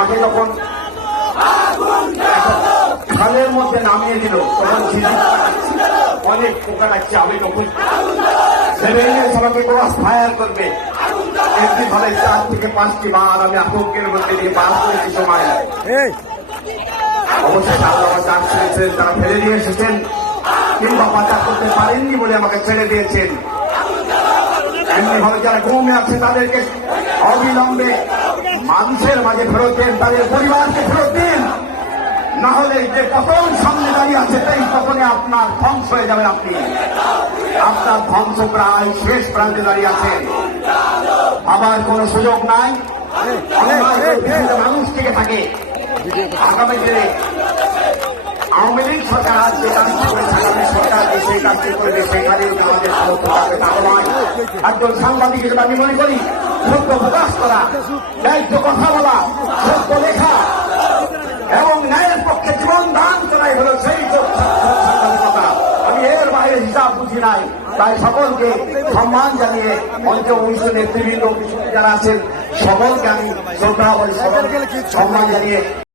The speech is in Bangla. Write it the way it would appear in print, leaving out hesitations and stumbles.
আমাকে যখন খালের মধ্যে নামিয়ে দিল তখন অনেক পোকা লাগছে। আমি তখন সবাইকে ক্রস ফায়ার করবে, একটি ঘরে 4 থেকে 5টি বার আমি আতঙ্কের মধ্যে দিয়ে পাস করেছি সময়। অবশ্যই আল্লাহ চাষ ছেড়েছেন, তারা ফেলে দিয়ে এসেছেন কিংবা বাঁচার করতে পারেননি বলে আমাকে ছেড়ে দিয়েছেন। এমনি ভাবে যারা ঘুমে আছে তাদেরকে অবিলম্বে মানুষের মাঝে ফেরত দেন, তাদের পরিবারকে ফেরত দিন, না হলে যে পতন সামনে দাঁড়িয়ে আছে সেই পতনে আপনার ধ্বংস হয়ে যাবেন। আপনি আপনার ধ্বংস প্রায় শেষ প্রান্তে দাঁড়িয়ে আছে, আবার কোন সুযোগ নাই। মানুষ থেকে থাকে আগামী দিনে আওয়ামী লীগ সরকার আজ যে কাজটি করেছে, আগামী সরকার যে সেই কাজটি করবে সেখানে আমাদের সমর্থ থাকবে তা নয়। একজন সাংবাদিক হিসেবে আমি মনে করি সত্য প্রকাশ করা, ন্যায্য কথা বলা, সত্য লেখা এবং ন্যায়ের পক্ষে জীবন দান করাই হল সেই সাংবাদিকতা। আমি এর বাইরে হিসাব বুঝি নাই। তাই সকলকে সম্মান জানিয়ে মঞ্চে অনুষ্ঠান নেতৃবৃন্দ যারা আছেন সকলকে আমি শ্রদ্ধা করি, সকলকে সম্মান জানিয়ে